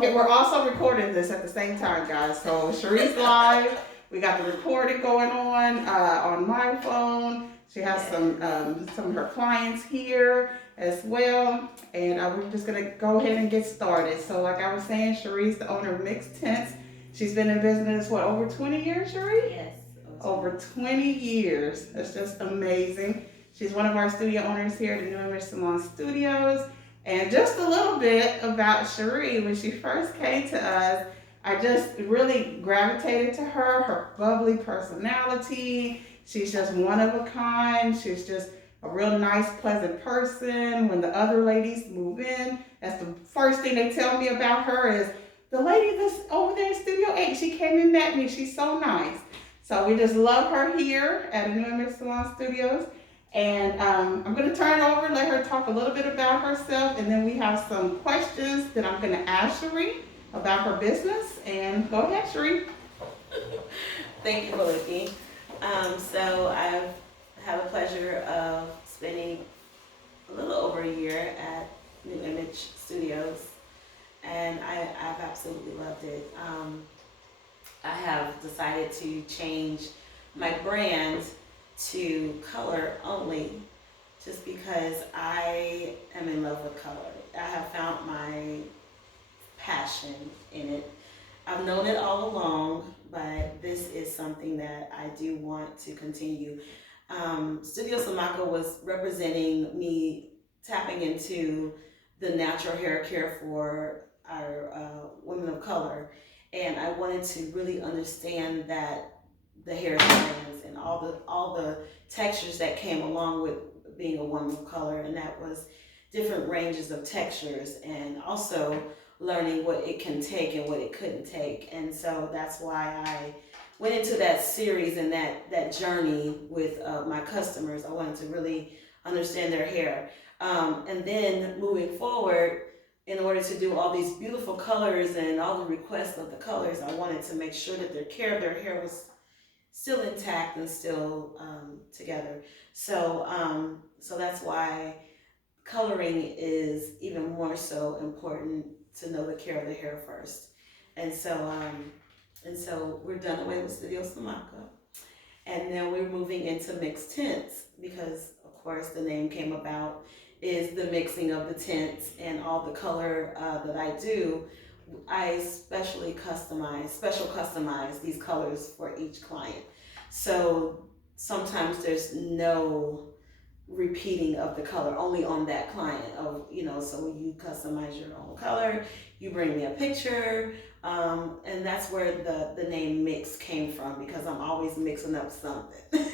Okay, we're also recording this at the same time, guys. So Sherri's live. We got the recording going on my phone. She has some of her clients here as well, and we're just gonna go ahead and get started. So, like I was saying, Sherri's the owner of Mixed Tints. She's been in business over 20 years, Sherri? Yes. Over 20 years. That's just amazing. She's one of our studio owners here at the New Image Salon Studios. And just a little bit about Sherri. When she first came to us, I just really gravitated to her bubbly personality. She's just one of a kind. She's just a real nice, pleasant person. When the other ladies move in, that's the first thing they tell me about her is, the lady that's over there in Studio 8, she came and met me. She's so nice. So we just love her here at the New Image Salon Studios. And I'm going to turn it over and let her talk a little bit about herself. And then we have some questions that I'm going to ask Sherri about her business. And go ahead, Sherri. Thank you, Maliki. So I've had the pleasure of spending a little over a year at New Image Studios. And I've absolutely loved it. I have decided to change my brand to color only, just because I am in love with color. I have found my passion in it. I've known it all along, but this is something that I do want to continue. Studio Samaka was representing me tapping into the natural hair care for our women of color, and I wanted to really understand that the hair strands and all the textures that came along with being a woman of color, and that was different ranges of textures, and also learning what it can take and what it couldn't take. And so that's why I went into that series and that journey with my customers. I wanted to really understand their hair, and then moving forward, in order to do all these beautiful colors and all the requests of the colors, I wanted to make sure that their care of their hair was still intact and still together. So that's why coloring is even more so important, to know the care of the hair first. And so we're done away with Studio Samaka, and now we're moving into Mixed Tints, because of course the name came about is the mixing of the tints and all the color that I do. I special customize these colors for each client. So sometimes there's no repeating of the color, only on that client. So you customize your own color, you bring me a picture, and that's where the name Mix came from, because I'm always mixing up something.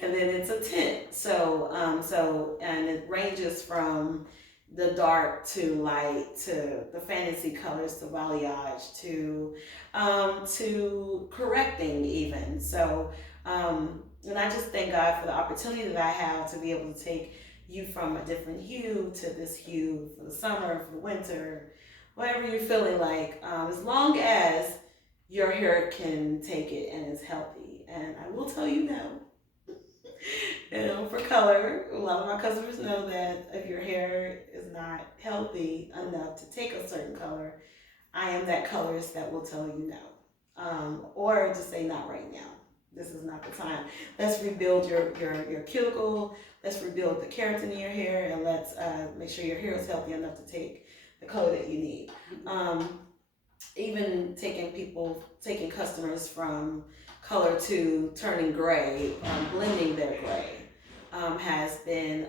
And then it's a tint. And it ranges from the dark to light, to the fantasy colors, to balayage, to correcting even. And I just thank God for the opportunity that I have to be able to take you from a different hue to this hue for the summer, for the winter, whatever you're feeling like, as long as your hair can take it and is healthy. And I will tell you now, for color, a lot of my customers know that if your hair is not healthy enough to take a certain color, I am that colorist that will tell you no, or just say not right now. This is not the time. Let's rebuild your cuticle. Let's rebuild the keratin in your hair, and let's make sure your hair is healthy enough to take the color that you need. Even taking customers from color to turning gray, blending their gray, has been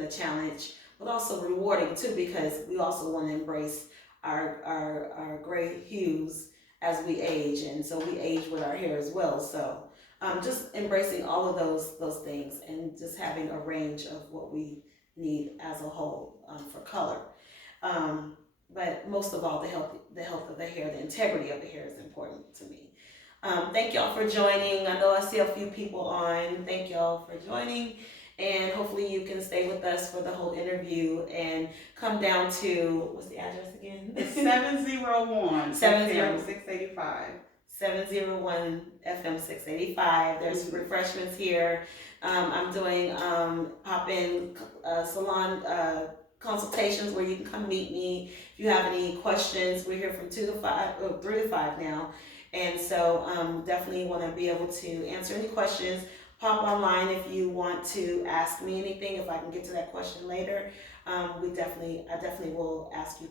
a challenge, but also rewarding too, because we also want to embrace our gray hues as we age, and so we age with our hair as well. So just embracing all of those things, and just having a range of what we need as a whole for color. But most of all, the health of the hair, the integrity of the hair is important to me. Thank y'all for joining. I know I see a few people on. Thank y'all for joining. And hopefully you can stay with us for the whole interview and come down to, what's the address again? It's 701 685. 701 FM 685. There's refreshments here. I'm doing pop-in salon consultations where you can come meet me if you have any questions. We're here from 2 to 5, or 3 to 5 now, and so definitely want to be able to answer any questions. Pop online if you want to ask me anything. If I can get to that question later, I definitely will ask you,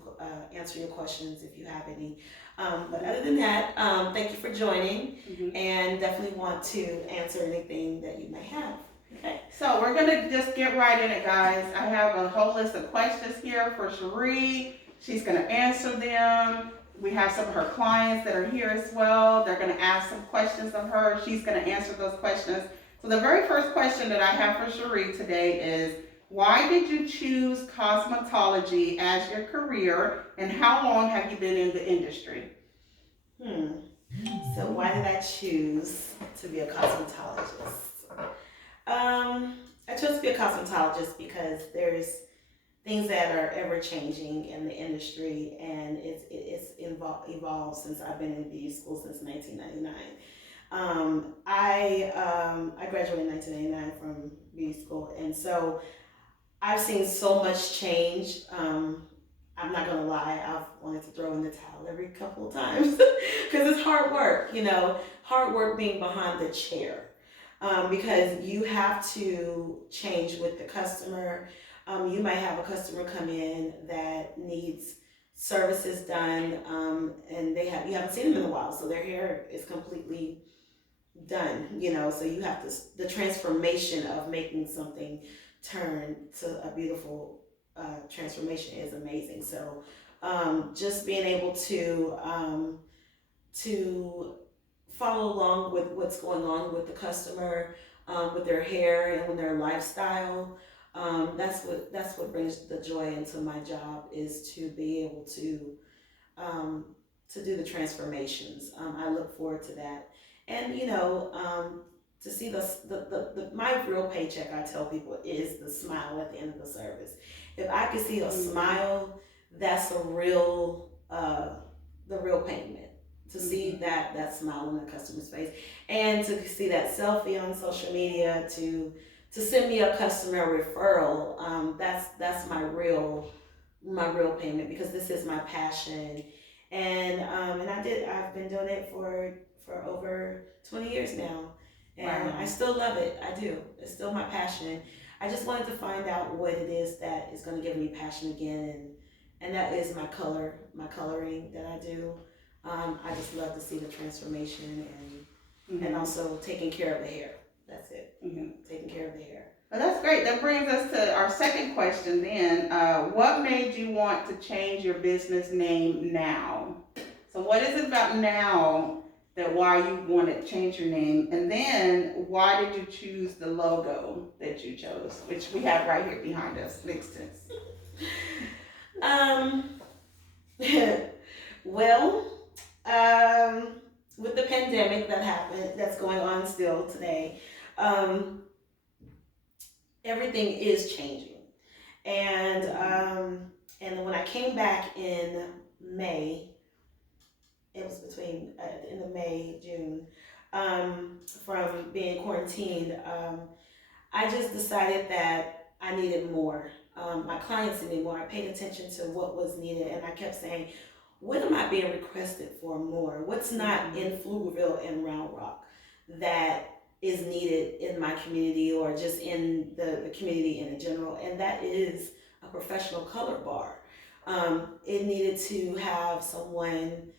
answer your questions if you have any. But other than that, thank you for joining, and definitely want to answer anything that you may have. Okay. So we're gonna just get right in it, guys. I have a whole list of questions here for Sherri. She's gonna answer them. We have some of her clients that are here as well. They're gonna ask some questions of her. She's gonna answer those questions. So the very first question that I have for Sherri today is, why did you choose cosmetology as your career, and how long have you been in the industry? So why did I choose to be a cosmetologist? I chose to be a cosmetologist because there's things that are ever changing in the industry, and it's evolved since I've been in beauty school since 1999. I graduated in 1999 from beauty school, and so I've seen so much change. I'm not gonna lie, I've wanted to throw in the towel every couple of times because it's hard work, hard work being behind the chair. Because you have to change with the customer. You might have a customer come in that needs services done, and you haven't seen them in a while, so their hair is completely done, so you have the transformation of making something turn to a beautiful transformation is amazing. So just being able to follow along with what's going on with the customer, with their hair and with their lifestyle. That's what brings the joy into my job, is to be able to do the transformations. I look forward to that, and to see my real paycheck. I tell people is the smile at the end of the service. If I could see a smile, that's the real payment. To see that smile on the customer's face, and to see that selfie on social media, to send me a customer referral, that's my real payment, because this is my passion, and I've been doing it for over 20 years now, and wow. I still love it. I do. It's still my passion. I just wanted to find out what it is that is going to give me passion again, and that is my coloring that I do. I just love to see the transformation, and also taking care of the hair. That's it. Taking care of the hair. Well, that's great. That brings us to our second question then. What made you want to change your business name now? So what is it about now that why you want to change your name? And then why did you choose the logo that you chose, which we have right here behind us, Mixed Tints? Well, with the pandemic that's going on still today, everything is changing, and when I came back in May, it was between in the May June, from being quarantined, I just decided that I needed more. My clients needed more. I paid attention to what was needed, and I kept saying, what am I being requested for more? What's not in Pflugerville and Round Rock that is needed in my community, or just in the community in general? And that is a professional color bar. It needed to have someone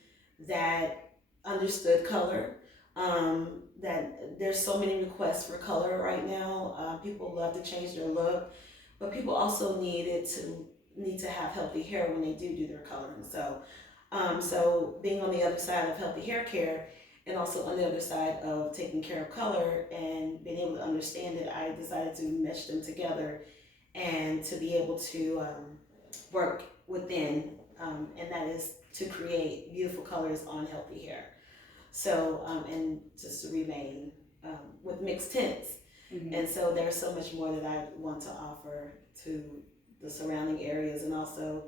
that understood color. That there's so many requests for color right now. People love to change their look, but people also need to have healthy hair when they do their coloring. So being on the other side of healthy hair care, and also on the other side of taking care of color and being able to understand it, I decided to mesh them together, and to be able to work within, and that is to create beautiful colors on healthy hair. So, and just to remain with Mixed Tints. And so there's so much more that I want to offer to the surrounding areas, and also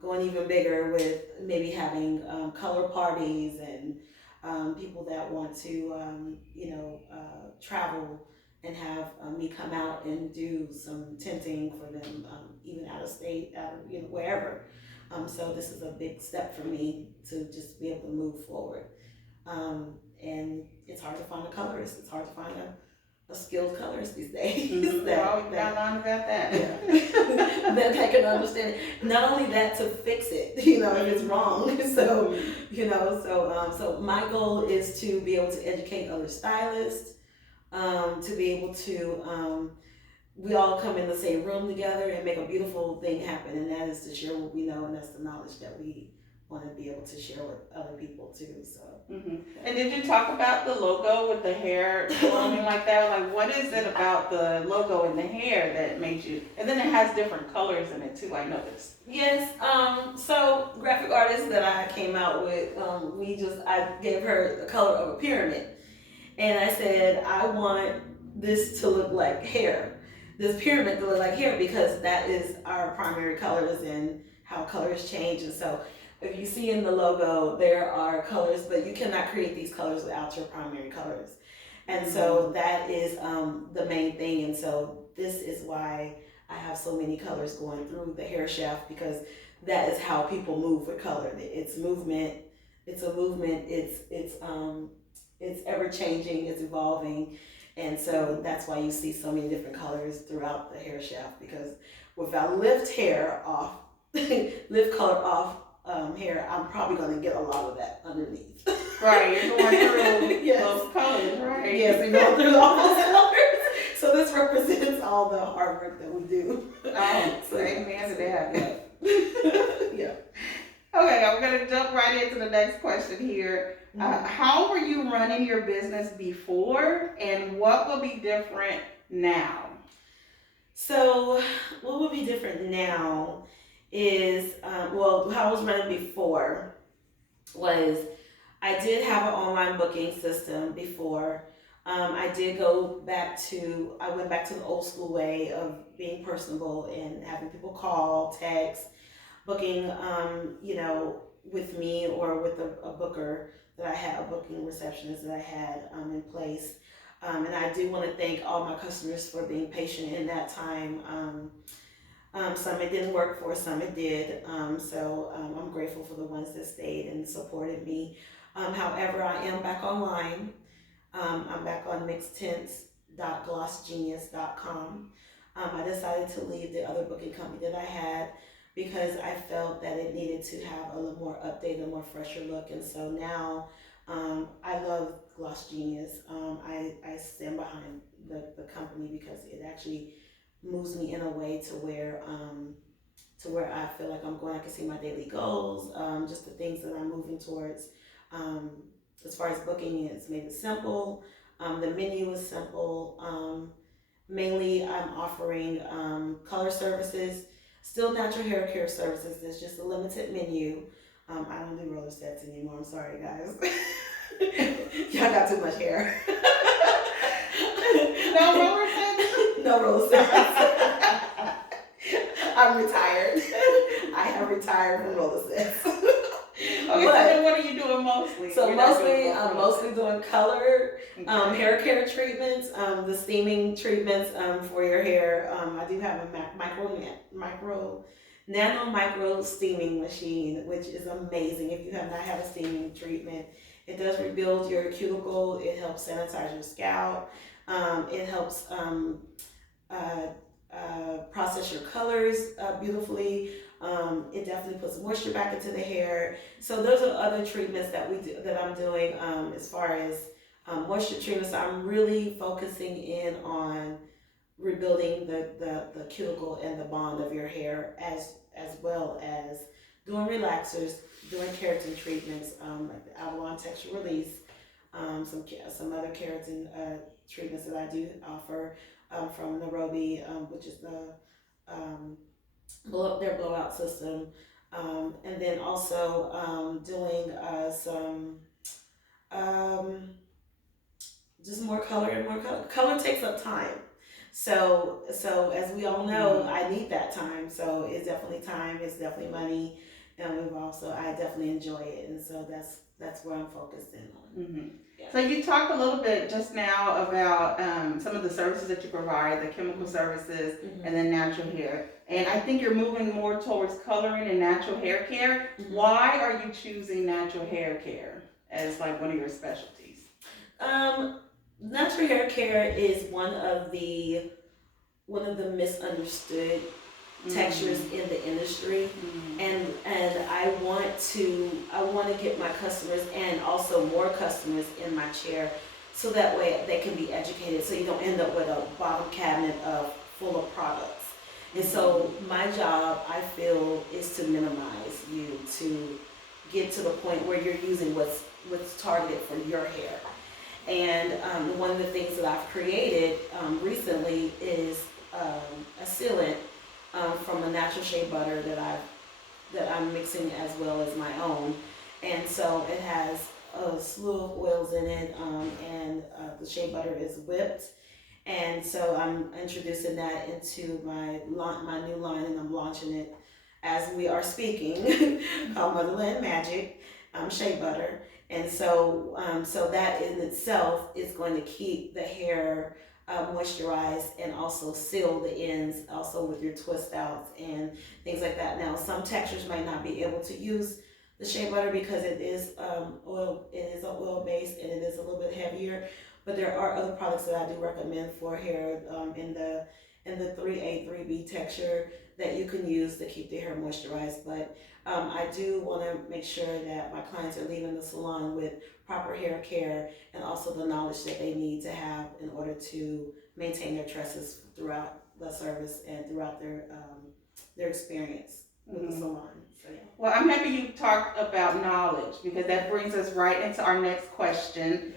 going even bigger with maybe having color parties, and people that want to, travel and have me come out and do some tinting for them, even out of state, out of wherever. So this is a big step for me to just be able to move forward. And it's hard to find a colorist. It's hard to find a skilled colorist these days. Mm-hmm. Well, you got learn about that. Yeah. That can understand it. Not only that, to fix it, if it's wrong. So, so my goal is to be able to educate other stylists, to be able to, we all come in the same room together and make a beautiful thing happen, and that is to share what we know, and that's the knowledge that we want to be able to share with other people too. So. Mm-hmm. And did you talk about the logo with the hair flowing like that? Like, what is it about the logo and the hair that made you? And then it has different colors in it too, I noticed. Yes. So graphic artist that I came out with, I gave her the color of a pyramid, and I said I want this to look like hair. This pyramid to look like hair, because that is our primary colors and how colors change. And so if you see in the logo, there are colors, but you cannot create these colors without your primary colors. And so that is the main thing. And so this is why I have so many colors going through the hair shaft, because that is how people move with color. It's movement. It's a movement. It's ever changing. It's evolving. And so that's why you see so many different colors throughout the hair shaft, because if I lift hair off, lift color off hair, I'm probably going to get a lot of that underneath. Right, you're going through those colors, right? Yes, we're going through all those colors. So this represents all the hard work that we do. Oh, so amen to that. Yeah. Okay, I'm going to jump right into the next question here. How were you running your business before, and what will be different now? So what will be different now is, how I was running before was, I did have an online booking system before. I went back to the old school way of being personable and having people call, text, booking, with me or with a booker that I had, a booking receptionist that I had in place. And I do want to thank all my customers for being patient in that time. Some it didn't work for, some it did. So I'm grateful for the ones that stayed and supported me. However, I am back online. I'm back on mixedtints.glossgenius.com. I decided to leave the other booking company that I had because I felt that it needed to have a little more updated, a more fresher look. And so now I love Gloss Genius. I stand behind the company because it actually moves me in a way to where I feel like I'm going, I can see my daily goals, just the things that I'm moving towards. As far as booking, it's made it simple. The menu is simple. Mainly I'm offering color services, still natural hair care services. There's just a limited menu. I don't do roller sets anymore. I'm sorry, guys. Y'all got too much hair. No roller sets? No roller sets. I'm retired. I have retired from roller sets. Okay, so then what are you doing mostly? So I'm mostly doing color, hair care treatments, the steaming treatments for your hair. I do have a micro steaming machine, which is amazing. If you have not had a steaming treatment, it does rebuild your cuticle. It helps sanitize your scalp. It helps process your colors beautifully. It definitely puts moisture back into the hair. So those are other treatments that I'm doing as far as moisture treatments. I'm really focusing in on rebuilding the cuticle and the bond of your hair, as well as doing relaxers, doing keratin treatments, like the Avalon Texture Release, some other keratin treatments that I do offer from Nairobi, which is their blowout system, and then also doing some just more color and more color. Color takes up time. So as we all know, I need that time. So it's definitely time. It's definitely money, and I definitely enjoy it. And so that's where I'm focusing on. Mm-hmm. Yeah. So you talked a little bit just now about some of the services that you provide, the chemical services, and then natural hair. And I think you're moving more towards coloring and natural hair care. Why are you choosing natural hair care as like one of your specialties? Natural hair care is one of the misunderstood textures in the industry, and I want to get my customers and also more customers in my chair, so that way they can be educated, so you don't end up with a bottom cabinet of full of products. And so my job, I feel, is to minimize you, to get to the point where you're using what's targeted for your hair. And one of the things that I've created recently is a sealant from a natural shea butter that I'm mixing as well as my own. And so it has a slew of oils in it, and the shea butter is whipped. And so I'm introducing that into my new line, and I'm launching it as we are speaking, called Motherland Magic Shea Butter. And so, so that in itself is going to keep the hair moisturized and also seal the ends, also with your twist outs and things like that. Now, some textures might not be able to use the shea butter because it is oil. It is oil based and it is a little bit heavier. But there are other products that I do recommend for hair in the 3A, 3B texture that you can use to keep the hair moisturized. But I do want to make sure that my clients are leaving the salon with proper hair care and also the knowledge that they need to have in order to maintain their tresses throughout the service and throughout their experience with the salon. So, yeah. Well, I'm happy you talked about knowledge, because that brings us right into our next question.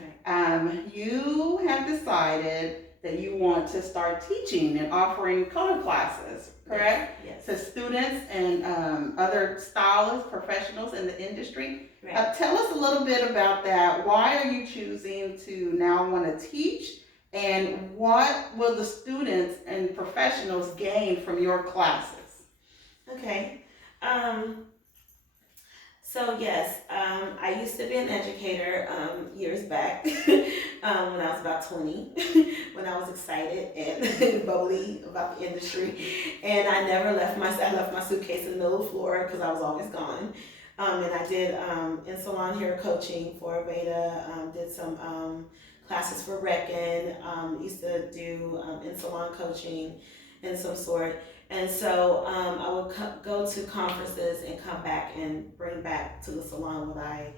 You have decided that you want to start teaching and offering color classes, correct? Yes. To students and other stylists, professionals in the industry. Right. Tell us a little bit about that. Why are you choosing to now want to teach? And what will the students and professionals gain from your classes? Okay. So yes, I used to be an educator years back when I was about 20, when I was excited and bubbly about the industry, and I never left I left my suitcase in the middle of the floor because I was always gone. And I did in salon hair coaching for Veda, did some classes for Reckon, used to do in salon coaching in some sort. And so I would go to conferences and come back and bring back to the salon what I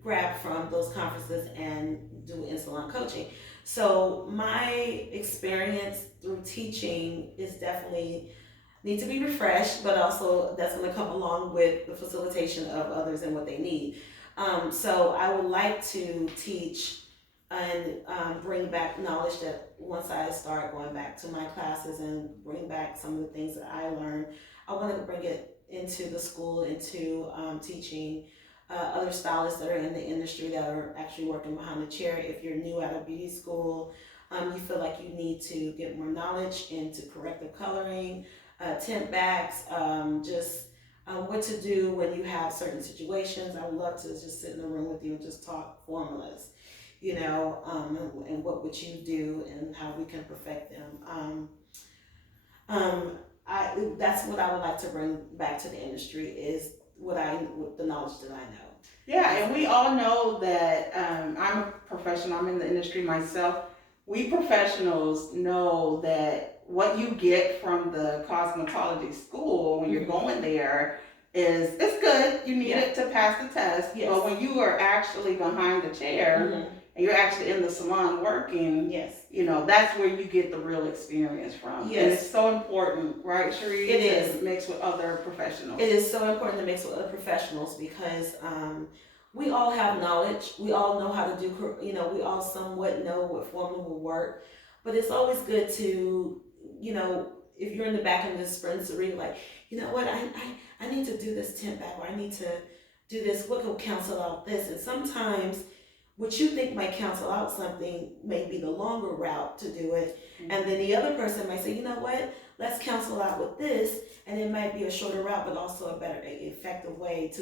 grabbed from those conferences and do in salon coaching. So my experience through teaching is definitely need to be refreshed, but also that's going to come along with the facilitation of others and what they need. So I would like to teach and bring back knowledge that once I start going back to my classes and bring back some of the things that I learned, I want to bring it into the school, into teaching other stylists that are in the industry that are actually working behind the chair. If you're new out of beauty school, you feel like you need to get more knowledge into corrective coloring, tint backs, just what to do when you have certain situations. I would love to just sit in the room with you and just talk formulas, you know, and what would you do and how we can perfect them. That's what I would like to bring back to the industry is the knowledge that I know. Yeah, and we all know that I'm a professional, I'm in the industry myself. We professionals know that what you get from the cosmetology school when you're going there is, it's good, you need it to pass the test, but when you are actually behind the chair and you're actually in the salon working, you know, that's where you get the real experience from. And it's so important, right, Sherri? It is. To mix with other professionals. It is so important to mix with other professionals because we all have knowledge. We all know how to do, you know, we all somewhat know what formula will work. But it's always good to, you know, if you're in the back of the dispensary, like, you know what, I need to do this tint back, or I need to do this, what will cancel out this? And sometimes what you think might cancel out something may be the longer route to do it. And then the other person might say, you know what, let's cancel out with this. And it might be a shorter route, but also a better, effective way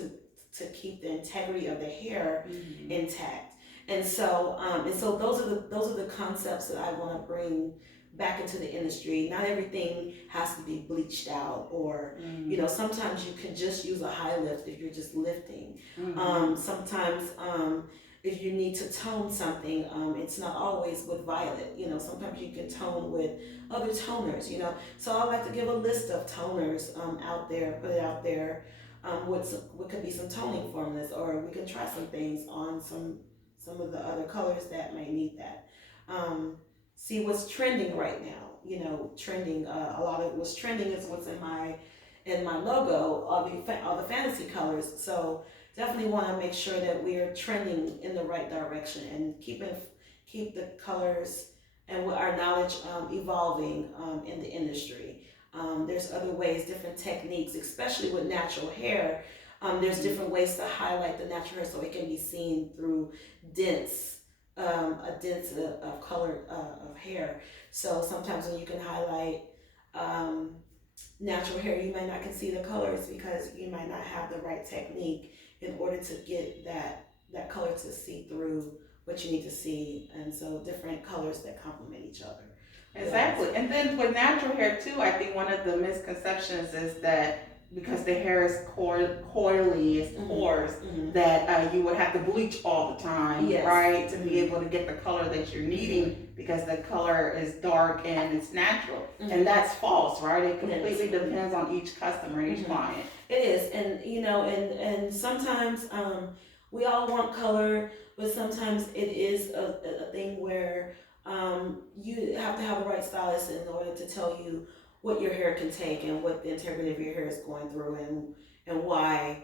to keep the integrity of the hair Mm-hmm. intact. And so those are the concepts that I want to bring back into the industry. Not everything has to be bleached out, or Mm-hmm. sometimes you can just use a high lift if you're just lifting. Mm-hmm. Sometimes if you need to tone something, it's not always with violet. Sometimes you can tone with other toners. So I like to give a list of toners out there, put it out there. What could be some toning formulas, or we can try some things on some of the other colors that may need that. Um, See what's trending right now. Trending. A lot of what's trending is what's in my logo, all the fantasy colors. So definitely want to make sure that we are trending in the right direction and keep the colors and our knowledge evolving in the industry. There's other ways, different techniques, especially with natural hair. There's different ways to highlight the natural hair so it can be seen through dents, a dents of color of hair. So sometimes when you can highlight um, natural hair, you might not can see the colors because you might not have the right technique in order to get that color to see through what you need to see. And so different colors that complement each other. Exactly. And then with natural hair too, I think one of the misconceptions is that because the hair is coily, it's porous, that you would have to bleach all the time, Yes. right? To be able to get the color that you're needing because the color is dark and it's natural. And that's false, right? It completely depends on each customer, each client. It is. And sometimes we all want color, but sometimes it is a thing where you have to have the right stylist in order to tell you what your hair can take and what the integrity of your hair is going through, and why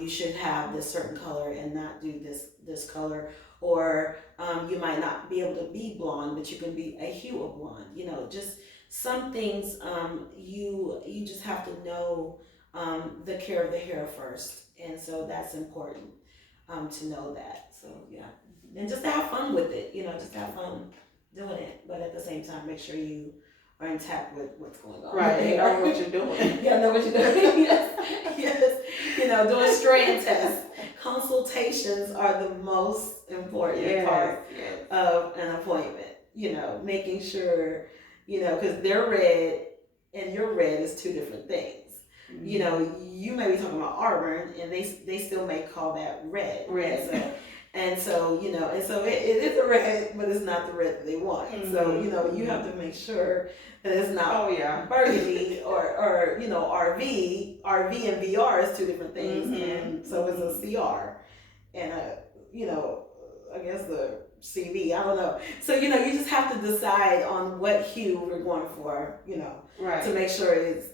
you should have this certain color and not do this color, or you might not be able to be blonde, but you can be a hue of blonde. Just some things you just have to know the care of the hair first, and so that's important to know that. So yeah, and just to have fun with it. Just to have fun doing it, but at the same time, make sure you are intact with what's going on. Right, you know what you're doing. Yeah, know what you're doing. Yes. Doing strand tests. Consultations are the most important part of an appointment. Making sure, because they're red and your red is two different things. You may be talking about auburn, and they still may call that red. Red. And so it is a red, but it's not the red that they want. So you have to make sure that it's not burgundy or RV and VR is two different things, and so it's a CR and I guess the CV. I don't know. So you just have to decide on what hue we're going for. Right. To make sure it's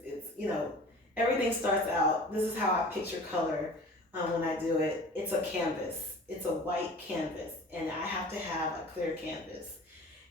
everything starts out. This is how I picture color when I do it. It's a canvas. It's a white canvas, and I have to have a clear canvas.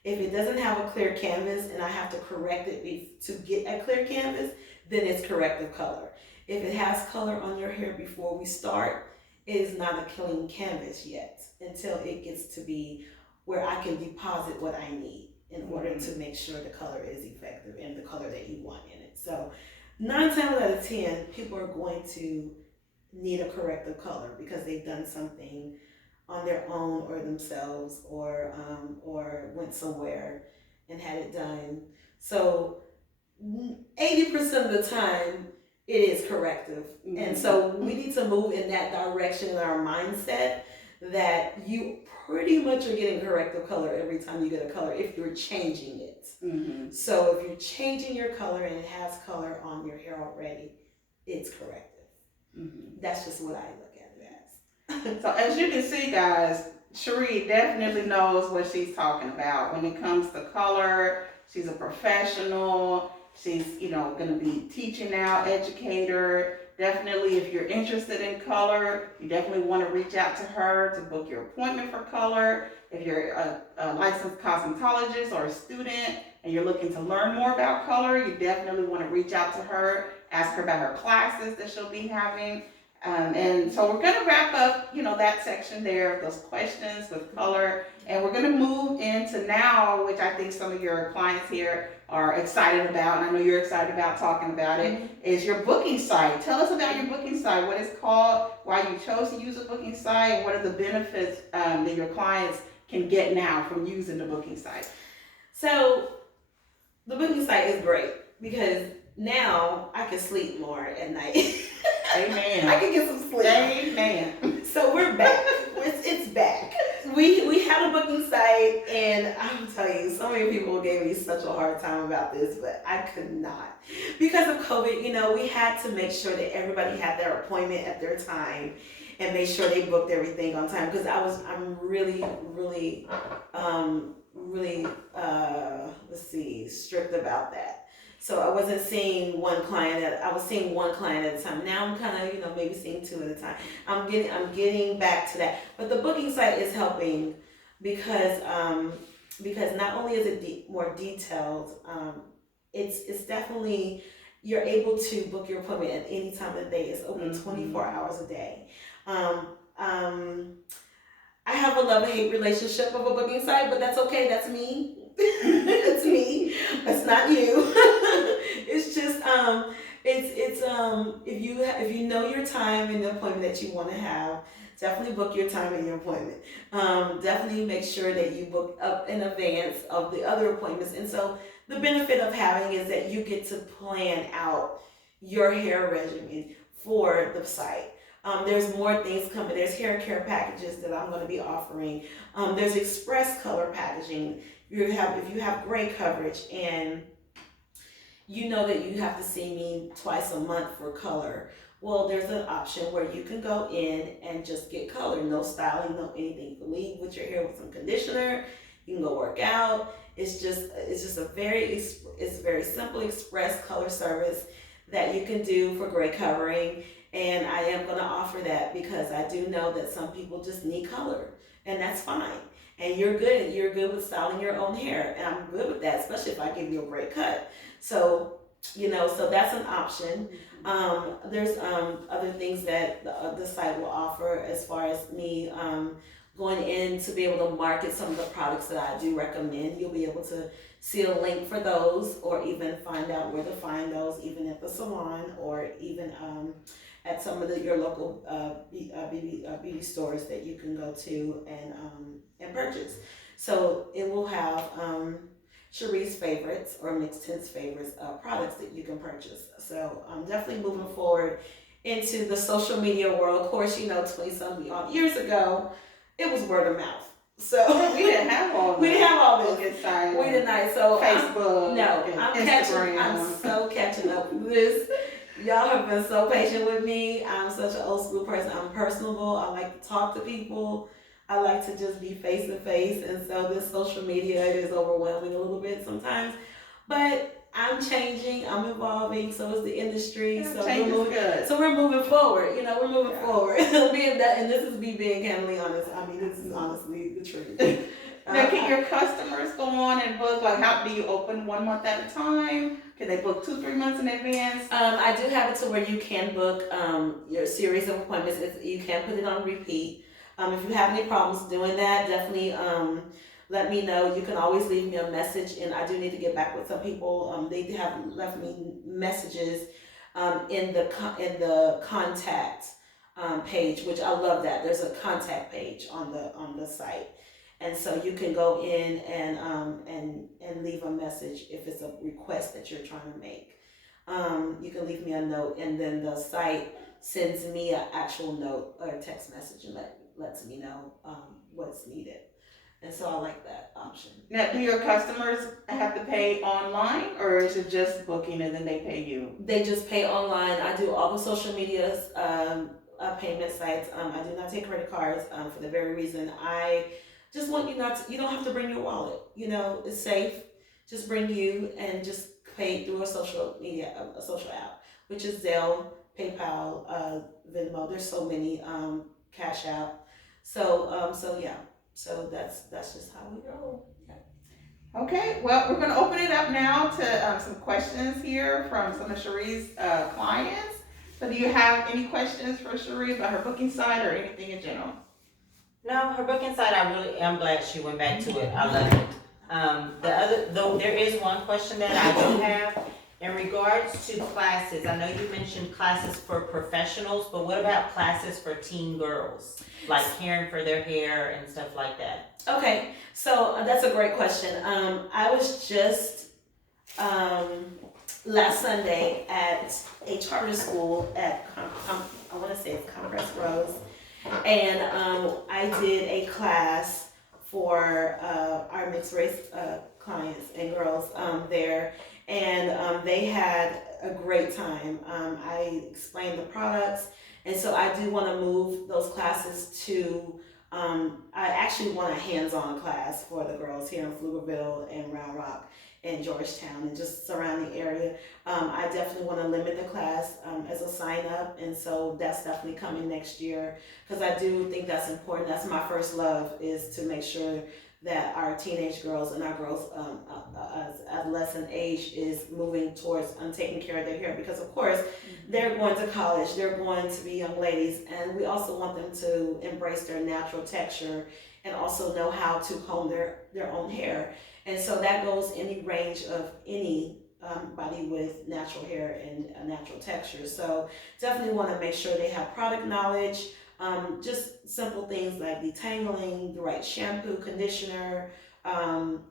If it doesn't have a clear canvas and I have to correct it to get a clear canvas, then it's corrective color. If it has color on your hair before we start, it is not a clean canvas yet until it gets to be where I can deposit what I need in order to make sure the color is effective and the color that you want in it. So 9 times out of 10, people are going to need a corrective color because they've done something on their own or themselves, or went somewhere and had it done. So 80% of the time it is corrective. And so we need to move in that direction in our mindset that you pretty much are getting corrective color every time you get a color if you're changing it. So if you're changing your color and it has color on your hair already, it's corrective. That's just what I look at it as. So as you can see, guys, Sherri definitely knows what she's talking about when it comes to color. She's a professional. She's, going to be teaching now, educator. Definitely, if you're interested in color, you definitely want to reach out to her to book your appointment for color. If you're a licensed cosmetologist or a student and you're looking to learn more about color, you definitely want to reach out to her, ask her about her classes that she'll be having. And so we're going to wrap up, that section there of those questions with color. And we're going to move into now, which I think some of your clients here are excited about, and I know you're excited about talking about it, is your booking site. Tell us about your booking site, what it's called, why you chose to use a booking site, and what are the benefits that your clients can get now from using the booking site. So the booking site is great because now I can sleep more at night. Amen. I can get some sleep. Amen. So we're back. It's back. We had a booking site, and I'm telling you, so many people gave me such a hard time about this, but I could not. Because of COVID, we had to make sure that everybody had their appointment at their time and make sure they booked everything on time, because I'm really, really, let's see, strict about that. So I wasn't seeing one client I was seeing one client at a time. Now I'm kind of, maybe seeing two at a time. I'm getting back to that. But the booking site is helping because not only is it more detailed, it's definitely, you're able to book your appointment at any time of the day. It's open 24 hours a day. I have a love-hate relationship of a booking site, but that's okay. That's me. It's me. That's not you. It's just if you know your time and the appointment that you want to have, definitely book your time and your appointment. Definitely make sure that you book up in advance of the other appointments. And so the benefit of having is that you get to plan out your hair regimen for the site. There's more things coming. There's hair care packages that I'm going to be offering. There's express color packaging. If you have gray coverage and you know that you have to see me twice a month for color, well, there's an option where you can go in and just get color. No styling, no anything. You can leave with your hair with some conditioner. You can go work out. It's just a very simple express color service that you can do for gray covering. And I am going to offer that because I do know that some people just need color, and that's fine. And you're good with styling your own hair, and I'm good with that, especially if I give you a great cut. So so that's an option. There's other things that the site will offer as far as me going in to be able to market some of the products that I do recommend. You'll be able to see a link for those, or even find out where to find those, even at the salon, or even at some of your local beauty stores that you can go to and purchase. So it will have Sherri's favorites or Mixed Tints favorites products that you can purchase. So I'm definitely moving forward into the social media world. Of course, 20-something odd years ago, it was word of mouth. So we didn't have all this. We didn't have all this. We did not. So Facebook. I'm so catching up with this. Y'all have been so patient with me. I'm such an old school person. I'm personable. I like to talk to people. I like to just be face to face. And so this social media is overwhelming a little bit sometimes. But I'm changing. I'm evolving. So is the industry. So we're moving forward. We're moving forward. And this is me being candidly honest. I mean, this is honestly the truth. Now, can your customers go on and book? Like, how do you open 1 month at a time? Can they book 2-3 months in advance? I do have it to where you can book your series of appointments. You can put it on repeat. If you have any problems doing that, definitely let me know. You can always leave me a message, and I do need to get back with some people. They have left me messages in the contact page, which I love that. There's a contact page on the site. And so you can go in and leave a message if it's a request that you're trying to make. You can leave me a note, and then the site sends me an actual note or a text message and lets me know what's needed. And so I like that option. Now, do your customers have to pay online, or is it just booking and then they pay you? They just pay online. I do all the social medias, payment sites. I do not take credit cards for the very reason I just want you you don't have to bring your wallet. It's safe. Just bring you and just pay through a social app, which is Zelle, PayPal, Venmo. There's so many, Cash App. So yeah. So that's just how we go. Yeah. Okay. Well, we're going to open it up now to some questions here from some of Sherri's clients. So do you have any questions for Sherri about her booking site or anything in general? No, her book inside, I really am glad she went back to it. I love it. The other, though, there is one question that I do have in regards to classes. I know you mentioned classes for professionals, but what about classes for teen girls, like caring for their hair and stuff like that? Okay, so that's a great question. I was just um, last Sunday at a charter school at I want to say it's Congress Rose, and I did a class for our mixed race clients and girls there, and they had a great time. I explained the products, and so I do want to move those classes to. I actually want a hands-on class for the girls here in Pflugerville and Round Rock and Georgetown and just surrounding area. I definitely want to limit the class as a sign up, and so that's definitely coming next year because I do think that's important. That's my first love, is to make sure that our teenage girls and our girls as adolescent age is moving towards taking care of their hair, because of course they're going to college, they're going to be young ladies, and we also want them to embrace their natural texture and also know how to comb their own hair. And so that goes any range of any body with natural hair and a natural texture. So definitely want to make sure they have product knowledge, just simple things like detangling, the right shampoo, conditioner,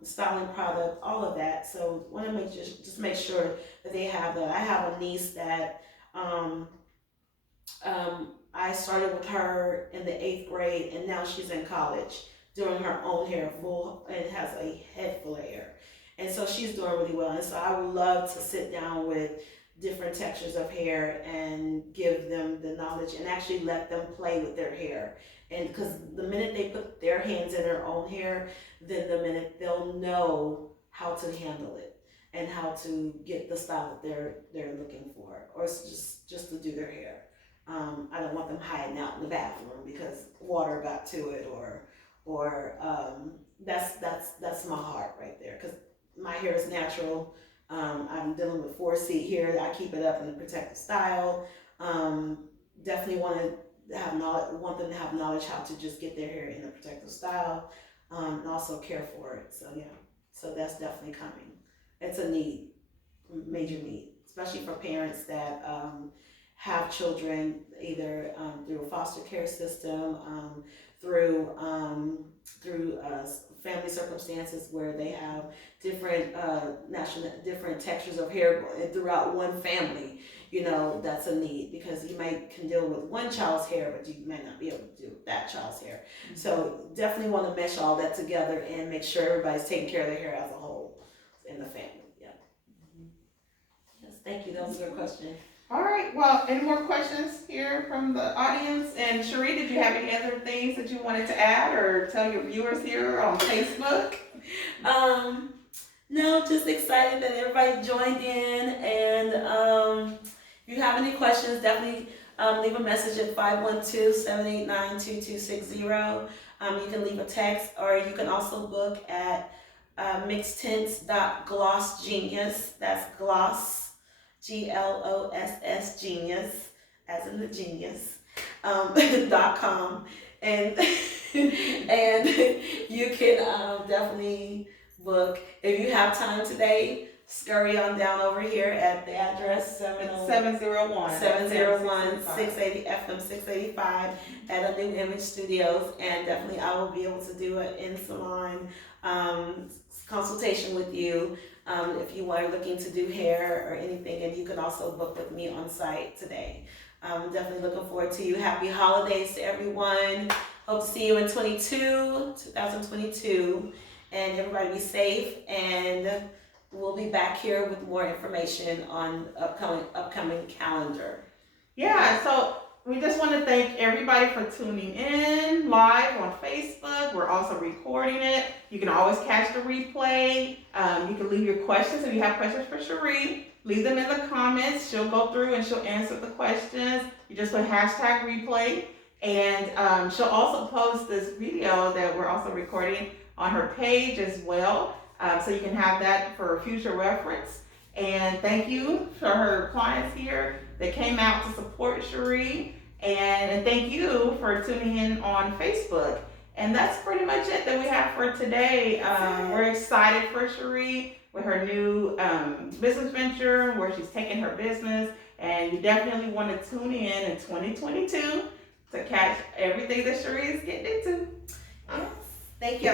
styling product, all of that. So want to just make sure that they have that. I have a niece that I started with her in the 8th grade, and now she's in college doing her own hair full and has a head full of hair. And so she's doing really well. And so I would love to sit down with different textures of hair and give them the knowledge and actually let them play with their hair. And because the minute they put their hands in their own hair, then the minute they'll know how to handle it and how to get the style that they're looking for, or it's just to do their hair. I don't want them hiding out in the bathroom because water got to it, or that's my heart right there, because my hair is natural. I'm dealing with 4C here. I keep it up in a protective style. Definitely want to have knowledge. Want them to have knowledge how to just get their hair in a protective style, and also care for it. So yeah, so that's definitely coming. It's a need, major need, especially for parents that have children either through a foster care system, through family circumstances where they have different different textures of hair throughout one family. You know, that's a need, because you can deal with one child's hair, but you may not be able to do that child's hair. Mm-hmm. So definitely want to mesh all that together and make sure everybody's taking care of their hair as a whole in the family. Yeah. Mm-hmm. Yes, thank you. That was a good question. All right, well, any more questions here from the audience? And Sherri, did you have any other things that you wanted to add or tell your viewers here on Facebook? No, just excited that everybody joined in, and if you have any questions, definitely leave a message at 512-789-2260. You can leave a text, or you can also book at mixedtints.glossgenius. That's gloss, GLOSS, genius, as in the genius, .com, and and you can definitely book. If you have time today, scurry on down over here at the address 701 680 FM 685 at a New Image Studios, and definitely I will be able to do an in-salon consultation with you if you are looking to do hair or anything, and you can also book with me on site today. I'm definitely looking forward to you. Happy holidays to everyone. Hope to see you in 2022, and everybody be safe, and we'll be back here with more information on upcoming calendar. Yeah, so we just want to thank everybody for tuning in live on Facebook. We're also recording it. You can always catch the replay. You can leave your questions. If you have questions for Sherri, leave them in the comments. She'll go through and she'll answer the questions. You just put hashtag replay. And she'll also post this video that we're also recording on her page as well. So you can have that for future reference. And thank you for her clients here that came out to support Sherri. And thank you for tuning in on Facebook. And that's pretty much it that we have for today. We're excited for Sherri with her new business venture where she's taking her business. And you definitely want to tune in 2022 to catch everything that Sherri is getting into. Yes. Thank you.